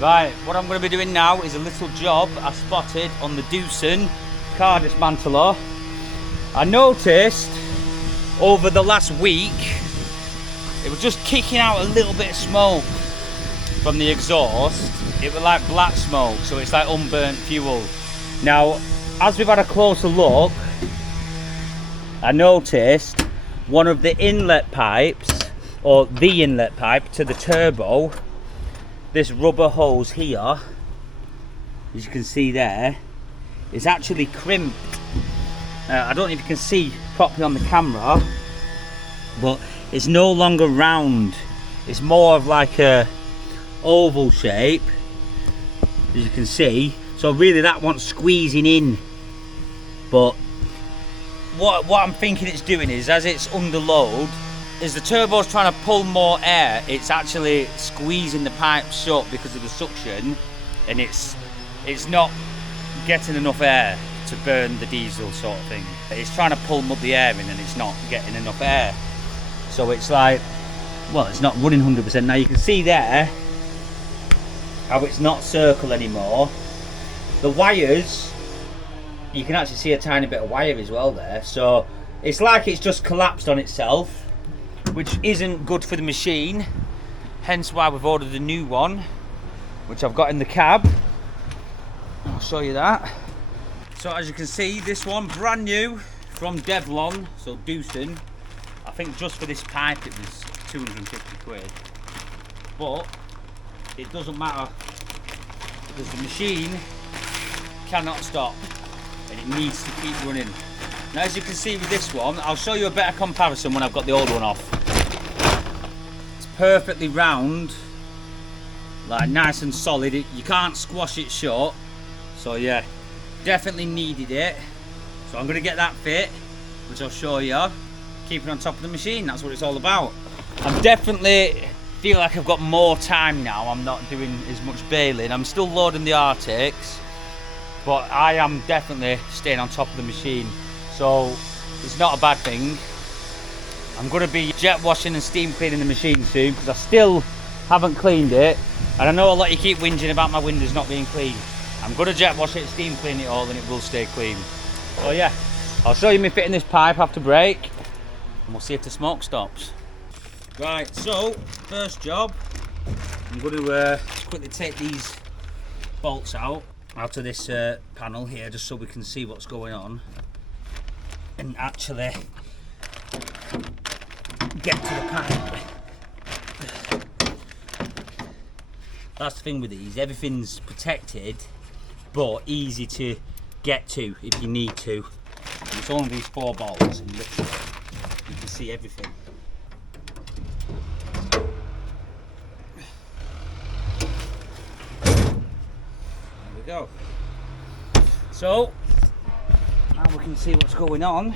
Right, what I'm going to be doing now is a little job I spotted on the Diagnosing car dismantler. I noticed over the last week it was just kicking out a little bit of smoke from the exhaust. It was like black smoke, so it's like unburnt fuel. Now, as we've had a closer look, I noticed one of the inlet pipes, or the inlet pipe to the turbo, this rubber hose here, as you can see there, is actually crimped. I don't know if you can see properly on the camera, but it's no longer round. It's more of like a oval shape, as you can see. So really that one's squeezing in. But what I'm thinking it's doing is, as it's under load, as the turbo's trying to pull more air, it's actually squeezing the pipe shut because of the suction, and it's not getting enough air to burn the diesel sort of thing. It's trying to pull the air in and it's not getting enough air. So it's like, well, it's not running 100%. Now you can see there how it's not circle anymore. The wires, you can actually see a tiny bit of wire as well there. So it's like it's just collapsed on itself, which isn't good for the machine. Hence why we've ordered a new one, which I've got in the cab. I'll show you that. So as you can see, this one brand new from Devlon, so Diagnosing. I think just for this pipe it was 250 quid. But it doesn't matter because the machine cannot stop and it needs to keep running. Now as you can see with this one, I'll show you a better comparison when I've got the old one off. It's perfectly round, like nice and solid. You can't squash it shut. So yeah, definitely needed it. So I'm going to get that fit, which I'll show you. Keep it on top of the machine, that's what it's all about. I definitely feel like I've got more time now. I'm not doing as much bailing. I'm still loading the Arctics, but I am definitely staying on top of the machine. So it's not a bad thing. I'm going to be jet washing and steam cleaning the machine soon because I still haven't cleaned it. And I know a lot of you keep whinging about my windows not being clean. I'm going to jet wash it, steam clean it all, and it will stay clean. So yeah, I'll show you me fitting this pipe after break, and we'll see if the smoke stops. Right, so first job, I'm going to just quickly take these bolts out of this panel here, just so we can see what's going on, and actually get to the pipe. That's the thing with these, everything's protected but easy to get to if you need to. And it's only these 4 bolts and literally you can see everything. There we go. So now we can see what's going on,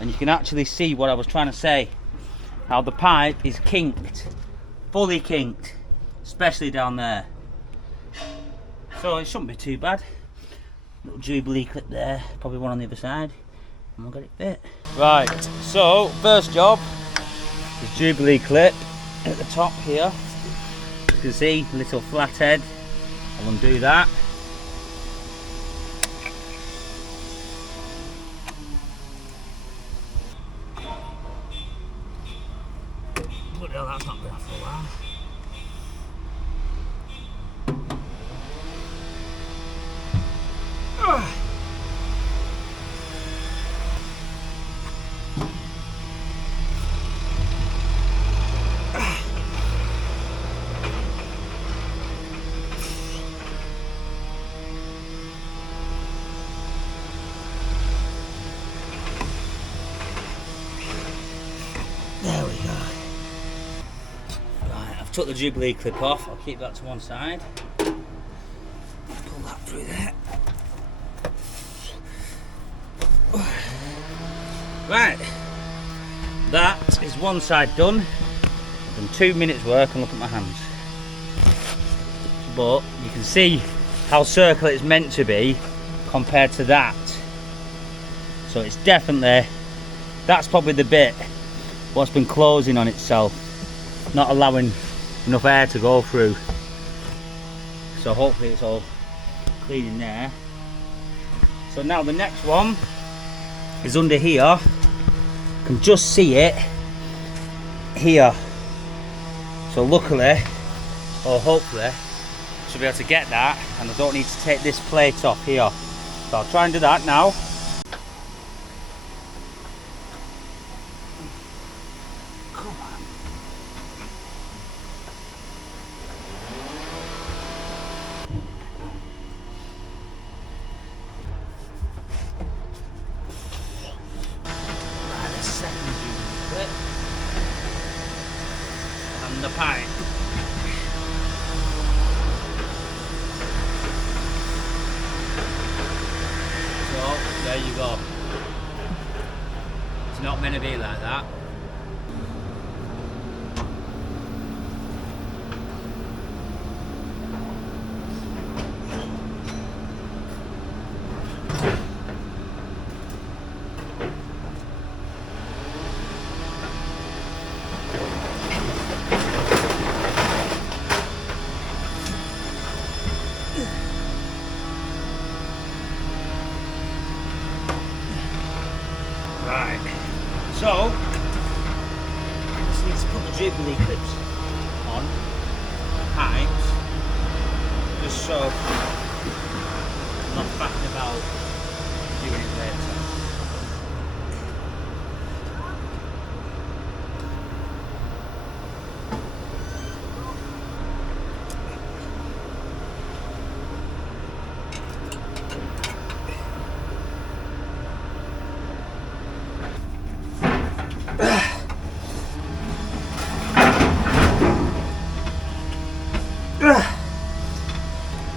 and you can actually see what I was trying to say, how the pipe is kinked, fully kinked, especially down there. So it shouldn't be too bad. Little Jubilee clip there, probably one on the other side, and we'll get it fit. Right, so first job is Jubilee clip at the top here. You can see little flathead. I'll undo that. Bloody hell, that's not been off for a while. There we go. Right, I've took the Jubilee clip off. I'll keep that to one side. Pull that through there. Right, that is one side done. I've done 2 minutes work, and look at my hands. But you can see how circular it's meant to be compared to that. So it's definitely, that's probably the bit what's been closing on itself, not allowing enough air to go through. So hopefully it's all clean in there. So now the next one is under here. You can just see it here. So luckily, or hopefully, should be able to get that, and I don't need to take this plate off here. So I'll try and do that now. Come on. Right, the second unit and the pipe. There you go. It's not meant to be like that. Right, so just need to put the Jubilee clips on pipes, just so I'm not faffing about doing it later.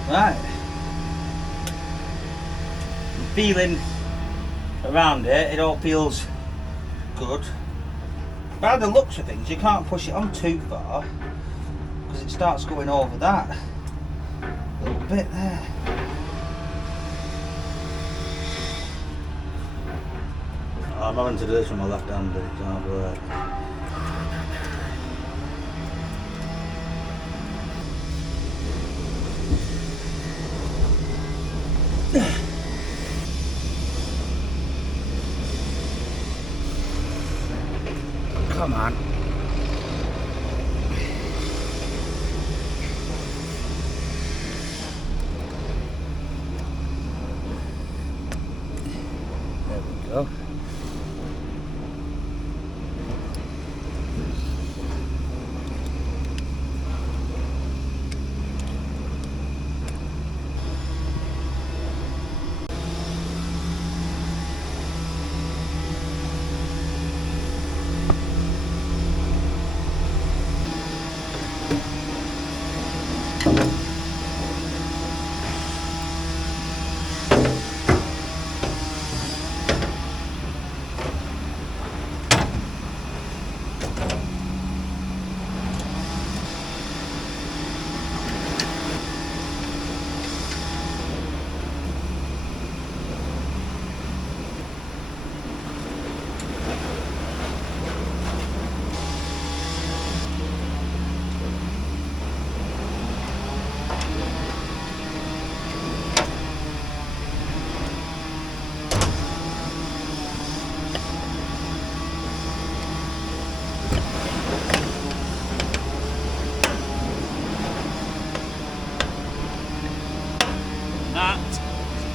Right, I'm feeling around it all feels good. By the looks of things, you can't push it on too far because it starts going over that little bit there. I'm having to do this with my left hand, but it can't work. Come on. There we go.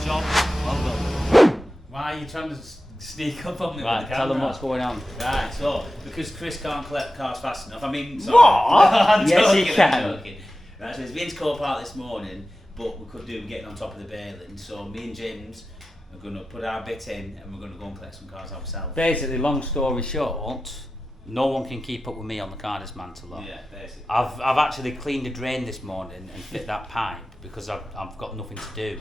Job well done. Why are you trying to sneak up on me? Right, with the tell them camera? what's going on. Right, so because Chris can't collect cars fast enough. I mean, sorry. What? I'm Yes, he joking, can. I'm joking. Right, so he's been to Co-Park this morning, but we could do him getting on top of the bailing. So me and James are going to put our bit in, and we're going to go and collect some cars ourselves. Basically, long story short, no one can keep up with me on the car dismantler. Yeah, basically. I've actually cleaned a drain this morning and fit that pipe because I've got nothing to do.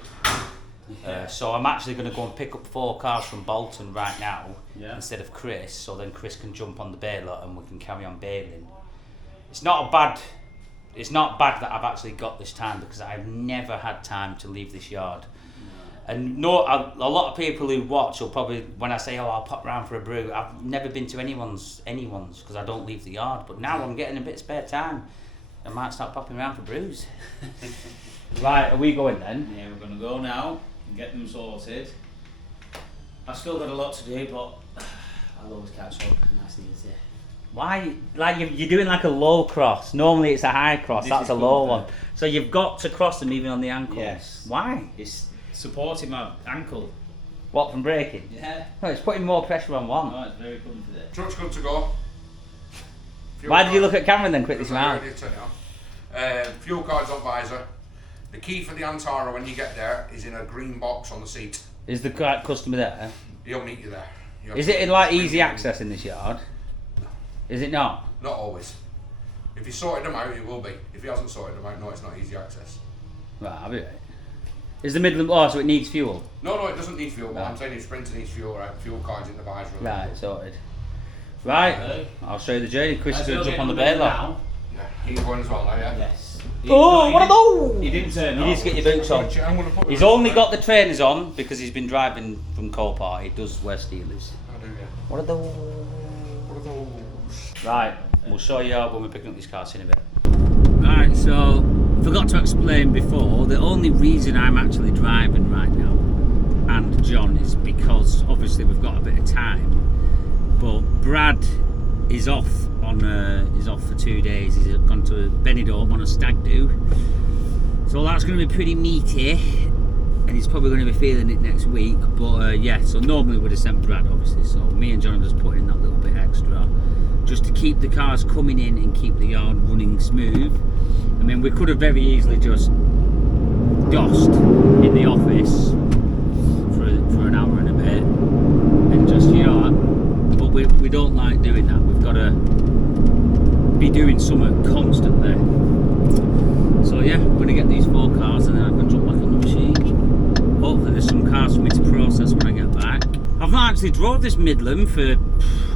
So I'm actually going to go and pick up 4 cars from Bolton right now instead of Chris, so then Chris can jump on the baler and we can carry on baling. It's not bad that I've actually got this time because I've never had time to leave this yard. And a lot of people who watch will probably, when I say, oh, I'll pop round for a brew, I've never been to anyone's because I don't leave the yard. But now I'm getting a bit of spare time. I might start popping around for brews. Right, are we going then? Yeah, we're going to go now and get them sorted. I've still got a lot to do, but I'll always catch up, and that's easy. Why? Like you're doing like a low cross. Normally it's a high cross. This That's is a low comfort. one. So you've got to cross them even on the ankles. Yes. Why? It's supporting my ankle. What, from breaking? Yeah. No, it's putting more pressure on one. Oh, it's very comfortable. Truck's good to go. Why did you look at Cameron then quickly? Fuel card's on visor. The key for the Antara when you get there is in a green box on the seat. Is the customer there? He'll meet you there. Is it in like easy access in this yard? Is it not? Not always. If he sorted them out, it will be. If he hasn't sorted them out, no, it's not easy access. Right, I'll be right. Is the Midland... Oh, so it needs fuel? No, it doesn't need fuel, but Right. I'm saying if Sprinter needs fuel, right, fuel card's in the visor. Right, sorted. Right, Okay. I'll show you the journey. Chris is Let's going go to jump get on the them bed now. Yeah, he's going as well now, yeah? Yes. Oh, He what are those? He didn't turn You off. need to get your boots on. I'm gonna put them He's on. only got the trainers on because he's been driving from Cole Park. He does wear Steelers. I do, yeah. What are those? What are those? Right, we'll show you when we're picking up these cars in a bit. Right, so forgot to explain before, the only reason I'm actually driving right now and John is because obviously we've got a bit of time, but Brad is off for 2 days. He's gone to Benidorm on a stag do, so that's going to be pretty meaty and he's probably going to be feeling it next week. But yeah, so normally we'd have sent Brad obviously, so me and John have just put in that little bit extra just to keep the cars coming in and keep the yard running smooth. I mean, we could have very easily just dossed in the office for an hour and a bit and just, you know, but we don't like doing that. We've got to be doing something constantly. So yeah, we're going to get these 4 cars and then I can jump back on the machine. Hopefully there's some cars for me to process when I get back. I've not actually drove this Midland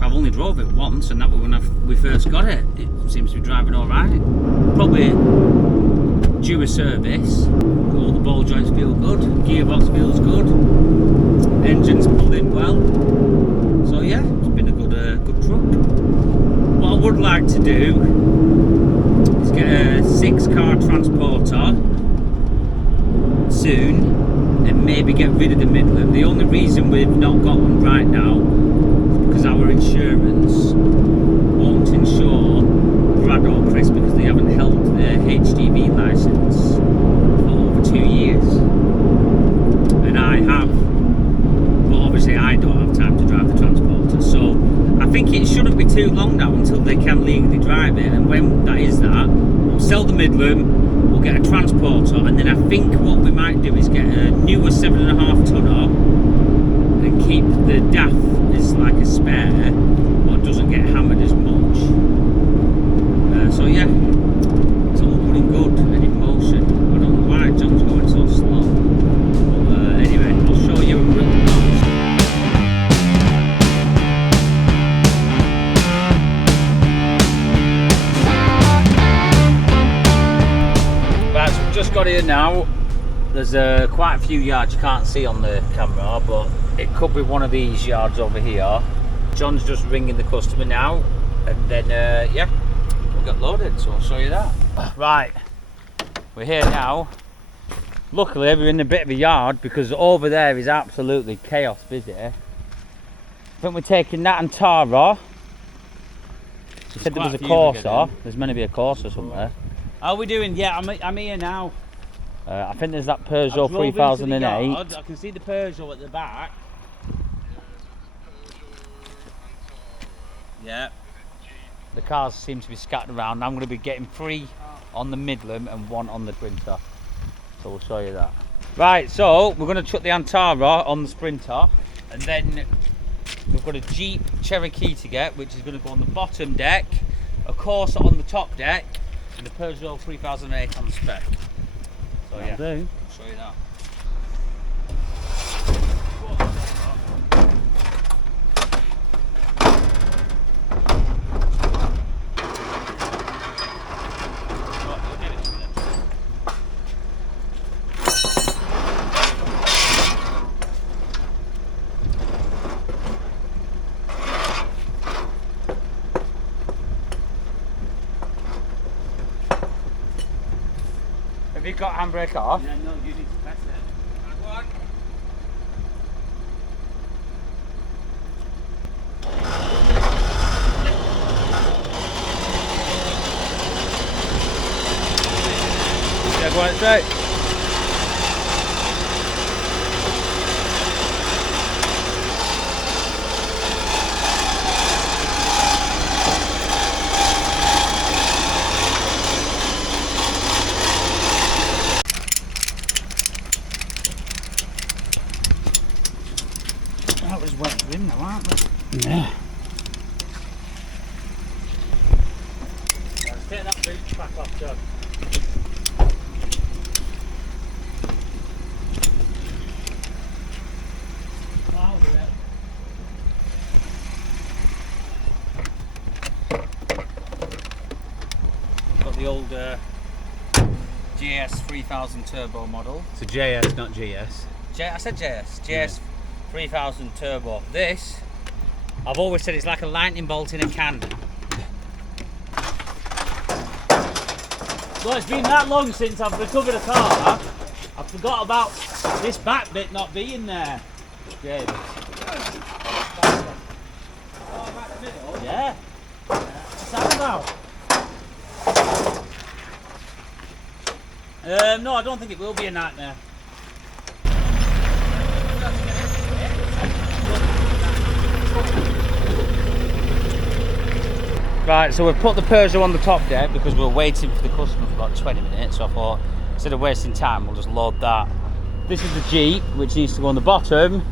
I've only drove it once, and that was when we first got it. It seems to be driving alright. Probably due a service. All the ball joints feel good, gearbox feels good, engine's pulling well. So yeah, it's been a good truck. What I would like to do is get a 6-car transporter soon and maybe get rid of the Midland. The only reason we've not got one right now is because our insurance won't insure Brad or Chris because they haven't held their HGV licence for over 2 years. And I have, but obviously I don't have time to drive the transporter. So I think it shouldn't be too long now until they can legally drive it, and when that is that, we'll sell the Midland, we'll get a transporter, and then I think what we might do is get a newer 7.5 tonner and keep the DAF as like a spare, or doesn't get hammered as much. So yeah, it's all running good and in motion. I don't know why John's going so slow, but anyway, I'll show you a real Right, so we've just got here now. There's quite a few yards you can't see on the camera, but it could be one of these yards over here. John's just ringing the customer now, and then yeah, we'll get loaded, so I'll show you that. Right, we're here now. Luckily we're in a bit of a yard because over there is absolutely chaos busy. I think we're taking that and Tara. She said there was a Corsa. There's meant to be a Corsa somewhere. How are we doing? Yeah, I'm here now. I think there's that Peugeot I drove into the 3008. yard. I can see the Peugeot at the back. Yeah. The cars seem to be scattered around. I'm going to be getting 3 on the Midland and 1 on the Sprinter. So we'll show you that. Right, so we're going to chuck the Antara on the Sprinter, and then we've got a Jeep Cherokee to get, which is going to go on the bottom deck, a Corsa on the top deck, and the Peugeot 3008 on the spec. So yeah, do. I'll show you that. Have you got handbrake off? Yeah, no, you need to press it. Go on. Yeah, go on straight. That was wet rim now, aren't we? Yeah. Let's take that boot back off, John. I'll do it. I've got the old JS 3000 turbo model. It's a JS, not GS. I said JS. JS 3000 turbo. This, I've always said it's like a lightning bolt in a can. Well, it's been that long since I've recovered a car, I forgot about this back bit not being there. James. Oh, right in the middle? Yeah. What's that about? No, I don't think it will be a nightmare. Right, so we've put the Peugeot on the top deck because we were waiting for the customer for about 20 minutes. So I thought, instead of wasting time, we'll just load that. This is the Jeep, which needs to go on the bottom.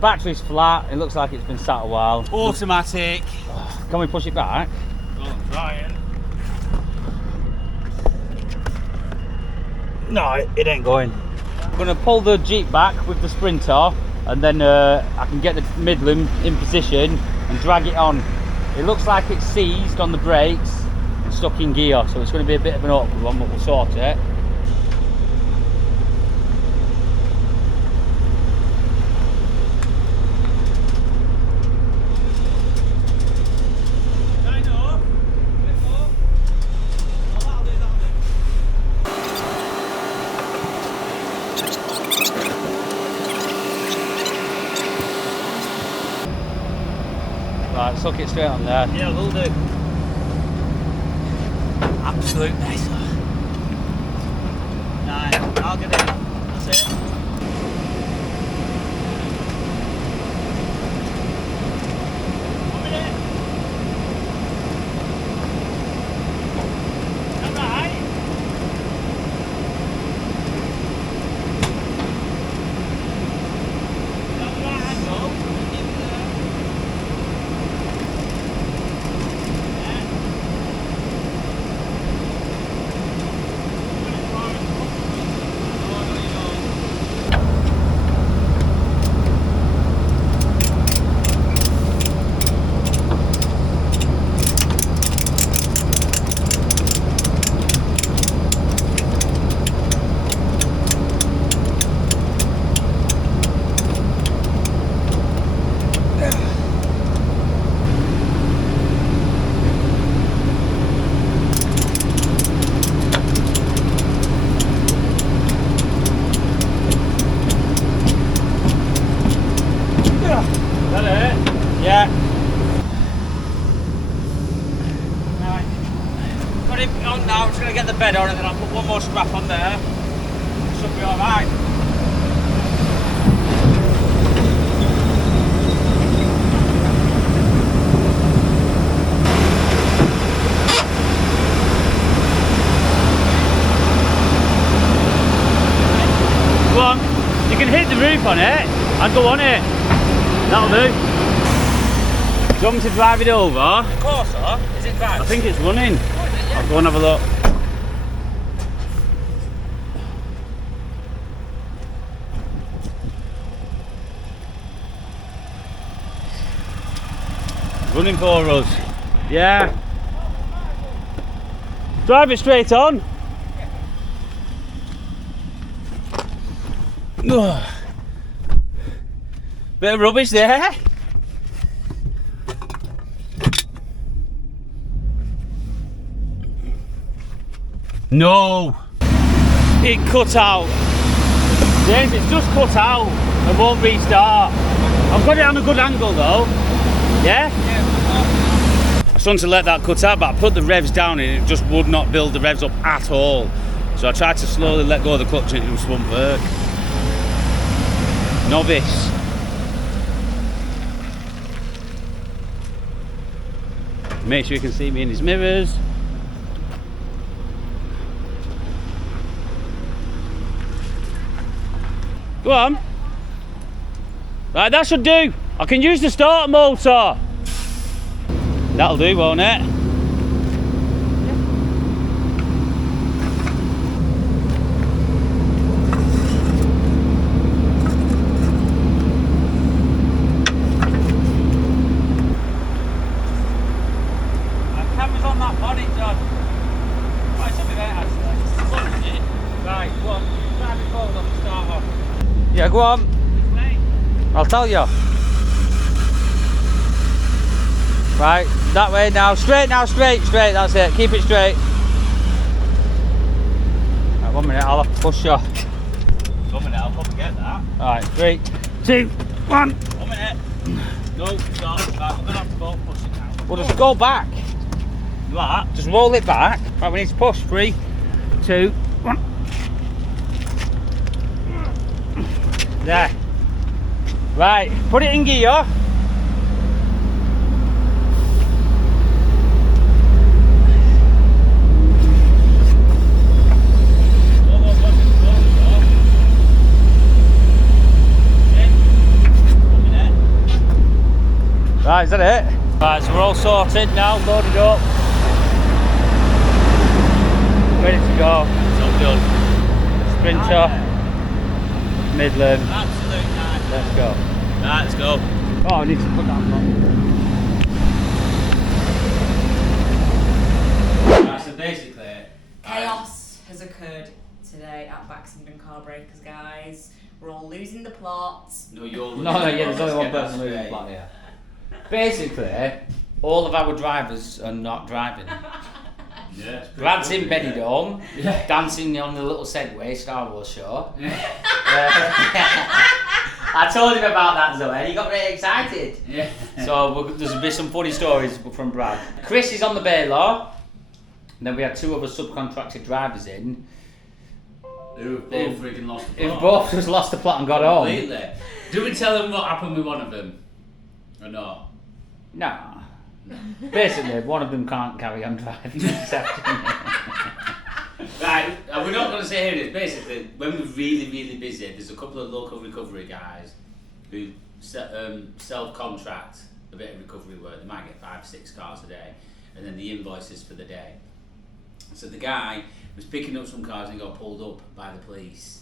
Battery's flat, it looks like it's been sat a while. Automatic. Can we push it back? Go on, try it. No, it ain't going. I'm going to pull the Jeep back with the Sprinter, and then I can get the Midland in position and drag it on. It looks like it's seized on the brakes and stuck in gear, so it's going to be a bit of an awkward one, but we'll sort it. Right, suck it straight on there. Yeah, we'll do. Absolute mess. Nine. I'll get it. That's it. Yeah. Right. Got it on now, I'm just going to get the bed on and then I'll put one more strap on there. Should be alright. Go on, you can hit the roof on it and go on it. That'll do. Do you want me to drive it over? Of course, sir. Is it bad? I think it's running. Oh, is it? Yeah. I'll go and have a look. Running for us. Yeah. Drive it straight on. Ugh. Bit of rubbish there. No. it cut out. James, it's just cut out and won't restart. I've got it on a good angle though. Yeah? I was trying to let that cut out, but I put the revs down and it just would not build the revs up at all. So I tried to slowly let go of the clutch and it just won't work. Novice. Make sure you can see me in his mirrors. Go on. Right, that should do. I can use the starter motor. That'll do, won't it? Camera's on that bonnet, John. Right, it's a bit better actually. Right, go on. Drive it forward on the starter. Yeah, go on. I'll tell you. Right, that way now. Straight now, straight. That's it. Keep it straight. Right, 1 minute, I'll have to push you. 1 minute, I'll probably get that. Right, 3, 2, 1. 1 minute. No, stop. Right, we're going to have to both push it now. Well, just go back. That? Just roll it back. Right, we need to push. 3, 2, 1. There. Right, put it in gear. Right, is that it? Right, so we're all sorted now, loaded up. Ready to go. It's all done. Sprinter, Midland. Absolute nice. Let's go. Right, let's go. Oh, I need to put that on. Right, so basically... Chaos has occurred today at Baxenden car breakers, guys. We're all losing the plots. No, you're... No, yeah, there's only one person losing the plot here. Basically, all of our drivers are not driving. Yeah, Brad's in Benidorm, dancing on the little Segway Star Wars show. I told him about that, Zoe. He got really excited. Yeah. So there's be some funny stories from Brad. Chris is on the Baylor. And then we had 2 other subcontracted drivers in. Who both freaking lost the Who plot. both just lost the plot and got home. Completely. Do we tell them what happened with one of them? Or not? Nah. Basically, one of them can't carry on driving this afternoon. Right, we're not going to say who it is. Basically, when we're really busy, there's a couple of local recovery guys who self-contract a bit of recovery work. They might get 5 or 6 cars a day, and then the invoices for the day. So the guy was picking up some cars and got pulled up by the police.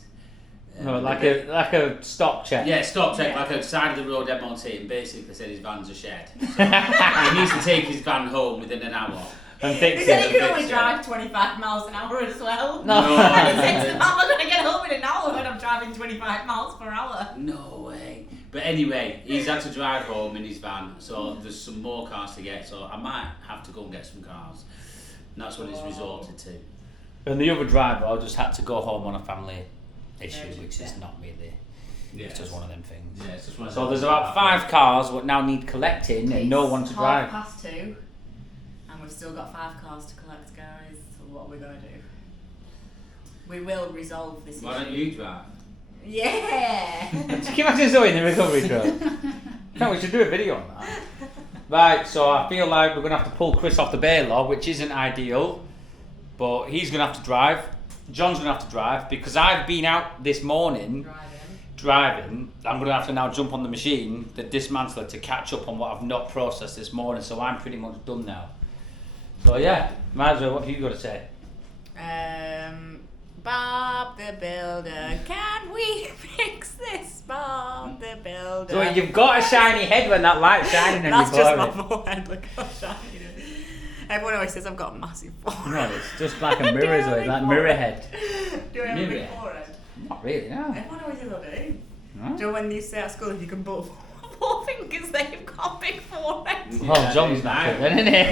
No, like a stop check. Yeah, stop check, like a side of the road MOT, and basically said his van's a shed. So he needs to take his van home within an hour. And fix He said it. he could only drive 25 miles an hour as well. No. And he said to him, how am I going to get home in an hour when I'm driving 25 miles per hour? No way. But anyway, he's had to drive home in his van, so there's some more cars to get, so I might have to go and get some cars. And that's what it's resorted to. And the other driver just had to go home on a family issue, which is not really. Yeah, It's just one of them things. Yeah, it's just one of So them. there's about 5 cars what now need collecting and no one to drive. It's 2:30, and we've still got 5 cars to collect, guys. So what are we going to do? We will resolve this Why issue. don't you drive? Yeah! Can you imagine Zoe in the recovery truck? No, we should do a video on that. Right, so I feel like we're going to have to pull Chris off the Baylor, which isn't ideal, but he's going to have to drive. John's going to have to drive because I've been out this morning driving. I'm going to have to now jump on the machine, the dismantler, to catch up on what I've not processed this morning, so I'm pretty much done now. So yeah, might as well, what have you got to say? Bob the Builder, can we fix this, Bob the Builder? So you've got a shiny head when that light's shining on That's your just forehead. my forehead, look how shiny it is. Everyone always says I've got a massive forehead. No, it's just like a mirror, Zoe, like mirror head. Do I have a Mirror. big forehead? Not really, no. Everyone always says I do. No? Do you know when you say at school if you can put 4 fingers then you've got a big forehead? Well, John's not good, then, isn't he?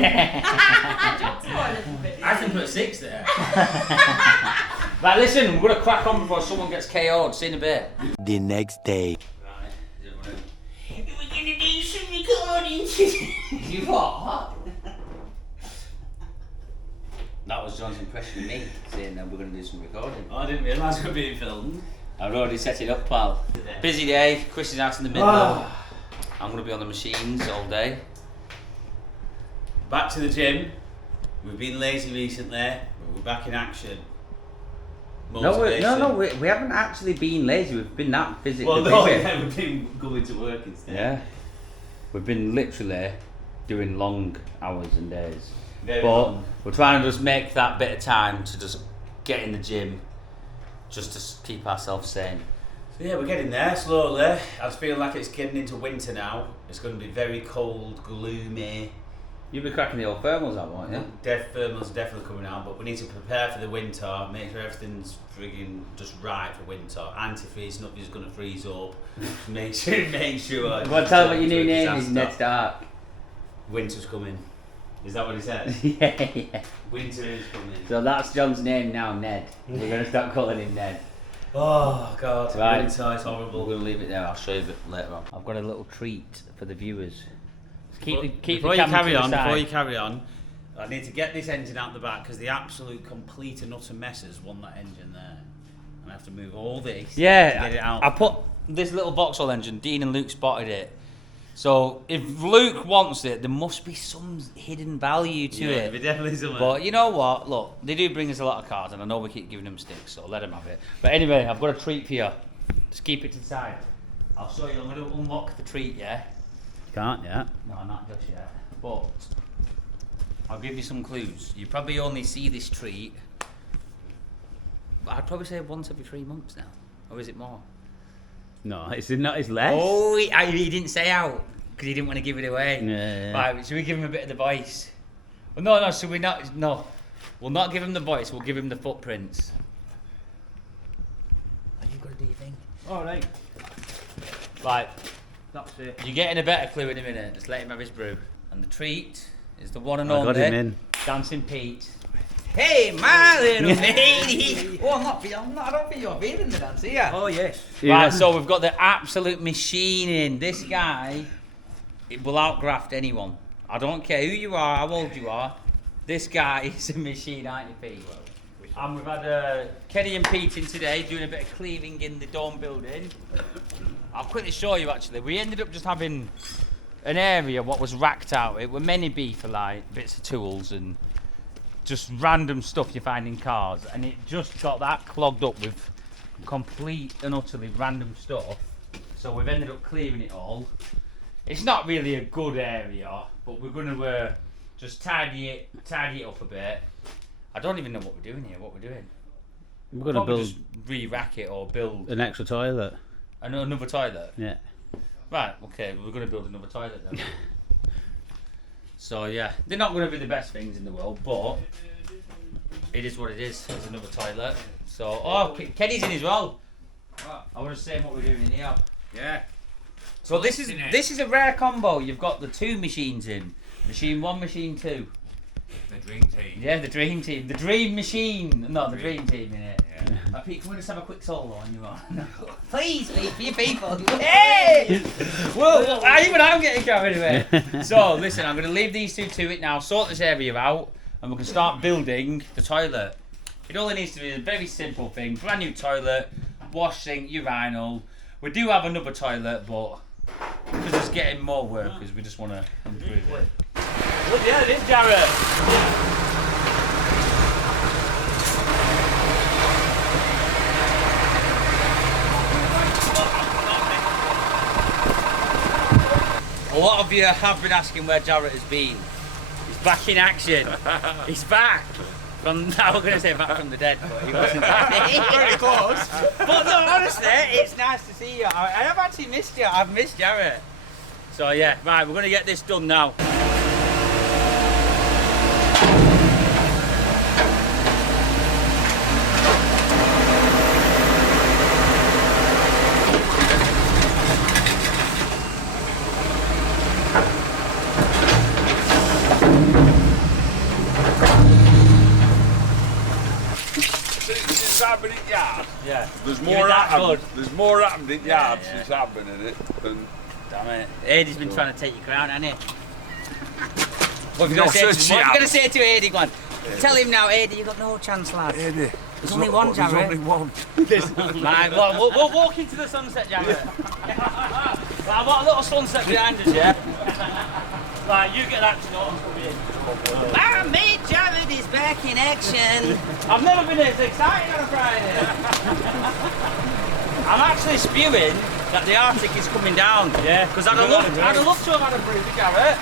John's got a little bit. I can put 6 there. Right, listen, we're gonna crack on before someone gets KO'd. See you in a bit. The next day. We're gonna do some recording. You what? That was John's impression of me, saying that we're gonna do some recording. Oh, I didn't realise we were being filmed. I've already set it up, pal. Busy day. Chris is out in the middle. I'm gonna be on the machines all day. Back to the gym. We've been lazy recently, but we're back in action. No, Motivation. we haven't actually been lazy. We've been that physically Well, no, busy. yeah, we've been going to work instead. Yeah, we've been literally doing long hours and days. Very but long. we're trying to just make that bit of time to just get in the gym, just to keep ourselves sane. So yeah, we're getting there slowly. I just feel like it's getting into winter now. It's going to be very cold, gloomy. You'll be cracking the old thermals out, won't you? Thermals are definitely coming out, but we need to prepare for the winter, make sure everything's frigging just right for winter. Antifreeze, nothing's going to freeze up. make sure. Well, tell them what your new name is, Ned Stark. Winter's coming. Is that what he said? Yeah. Winter is coming. So that's John's name now, Ned. We're going to start calling him Ned. Oh God, Right. winter is horrible. We'll leave it there. I'll show you a bit later on. I've got a little treat for the viewers. Keep Before the you camera carry to the on, side. before you carry on, I need to get this engine out the back because the absolute complete and utter messes won that engine there. And I have to move all this to get it out. I put this little Vauxhall engine. Dean and Luke spotted it. So if Luke wants it, there must be some hidden value to There it. definitely is. But you know what? Look, they do bring us a lot of cars, and I know we keep giving them sticks, so let them have it. But anyway, I've got a treat for you. Just keep it to the side. I'll show you. I'm going to unlock the treat, yeah? Can't yet. No, not just yet. But I'll give you some clues. You probably only see this treat, but I'd probably say once every 3 months now. Or is it more? No, it's not. It's less. Oh, he didn't say out because he didn't want to give it away. Yeah. Right, should we give him a bit of the voice? Well, no, should we not? No. We'll not give him the voice, we'll give him the footprints. Oh, you've got to do your thing. All right. Right, That's it. you're getting a better clue in a minute. Just let him have his brew. And the treat is the one and I only got him in. Dancing Pete. Hey, my little lady. Oh, I don't think you're feeling the dance, are you? Oh yes. Right, so we've got the absolute machine in. This guy, it will outgraft anyone. I don't care who you are, how old you are. This guy is a machine, aren't you, Pete? And we've had Kenny and Pete in today doing a bit of cleaving in the dome building. I'll quickly show you actually. We ended up just having an area what was racked out. It were many beef like bits of tools and just random stuff you find in cars, and it just got that clogged up with complete and utterly random stuff. So we've ended up clearing it all. It's not really a good area, but we're going to just tidy it up a bit. I don't even know what we're doing here. What we're doing? We're We'll gonna probably build just re-rack it or build an extra toilet. another toilet. Yeah. Right. Okay. We're going to build another toilet then. So yeah, they're not going to be the best things in the world, but it is what it is. It's another toilet. So Kenny's in as well. I was just saying what we're doing in here. Yeah. So this is a rare combo. You've got the two machines in. Machine 1, Machine 2. The dream team. Yeah, the dream team. The dream machine. No, the dream team in it. Yeah. Pete, can we just have a quick solo on you on? Please, Pete, for your people. Hey! Well, even I'm getting carried away. So, listen, I'm going to leave these two to it now, sort this area out, and we can start building the toilet. It only needs to be a very simple thing. Brand new toilet, wash sink, urinal. We do have another toilet, but because it's getting more workers, we just want to improve it. Look, yeah, it is, Jared. A lot of you have been asking where Jarrett has been. He's back in action. He's back. I'm going to say back from the dead, but he wasn't. Very close. But no, honestly, it's nice to see you. I have actually missed you. I've missed Jarrett. So yeah, right, we're going to get this done now. I've been in yards, Yeah. there's You're more that happened. good. There's more happened in yards yeah. since I've been in it than. Damn it. Eddie's been trying to take your crown, hasn't he? What have you No, got to say said to him? What have you she got to say to Eddie, go on? Tell him now, Eddie, you've got no chance, lad. Eddie, There's only one, There's Jarrett. only one. Right, well, we'll walk into the sunset, Jarrett. Well, I've got a little sunset behind us, yeah? Right, you get that to know what's coming in. Our mate Jarrett is back in action. I've never been as excited on a Friday. I'm actually spewing that the Arctic is coming down. Yeah. Because I'd have loved to have had a brew with Jarrett.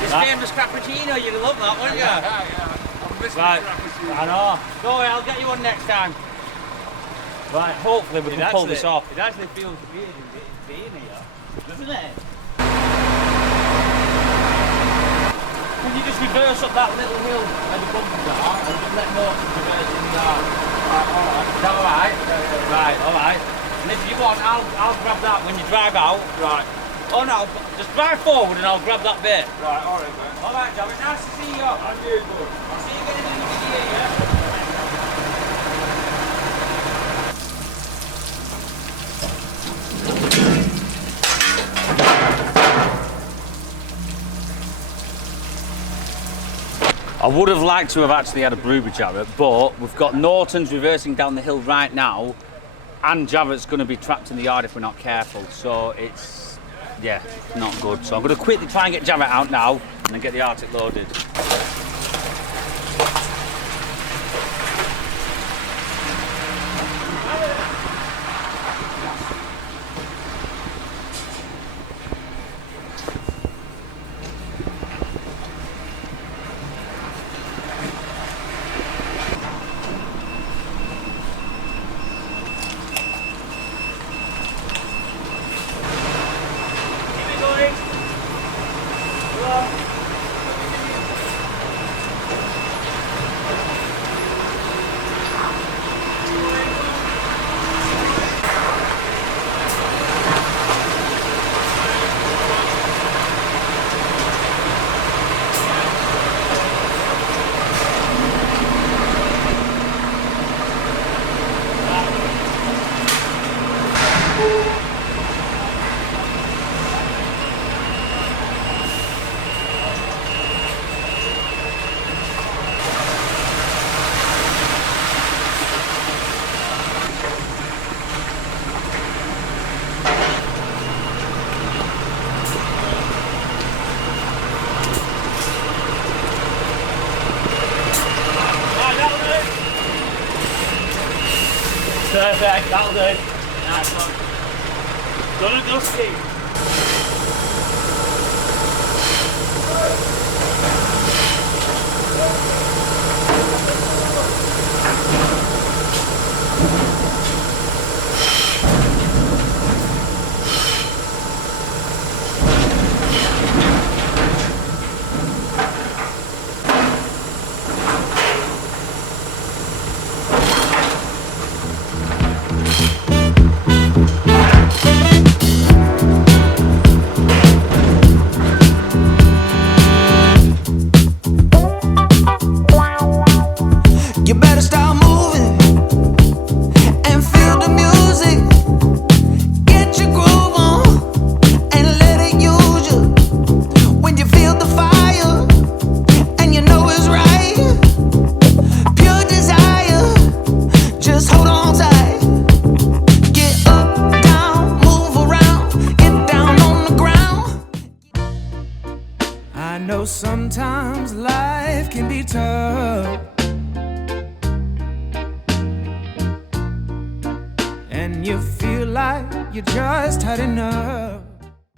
This famous cappuccino, you'd love that, wouldn't you? Yeah. I'm missing Right, the I know. Don't worry, I'll get you one next time. Right, hopefully we can pull this off. It actually feels weird being here, doesn't it? Can you just reverse up that little hill where the bumpers are and just let Morton reverse in the yard? Is that alright? Right, alright. And if you want, I'll grab that when you drive out. Right. Oh no, just drive forward and I'll grab that bit. Right, alright, man. Alright, Joe, it's nice to see you. And you, bud. I'll see you again in another year, yeah? I would have liked to have actually had a brew with Jarrett, but we've got Norton's reversing down the hill right now, and Jarrett's going to be trapped in the yard if we're not careful. So it's, yeah, not good. So I'm going to quickly try and get Jarrett out now, and then get the Arctic loaded. Perfect, that'll do. Nice one. Done and dusty. You better start moving and feel the music. Get your groove on and let it use you. When you feel the fire and you know it's right, pure desire, just hold on tight. Get up, down, move around, get down on the ground. I know sometimes life can be tough, and you feel like you just had enough.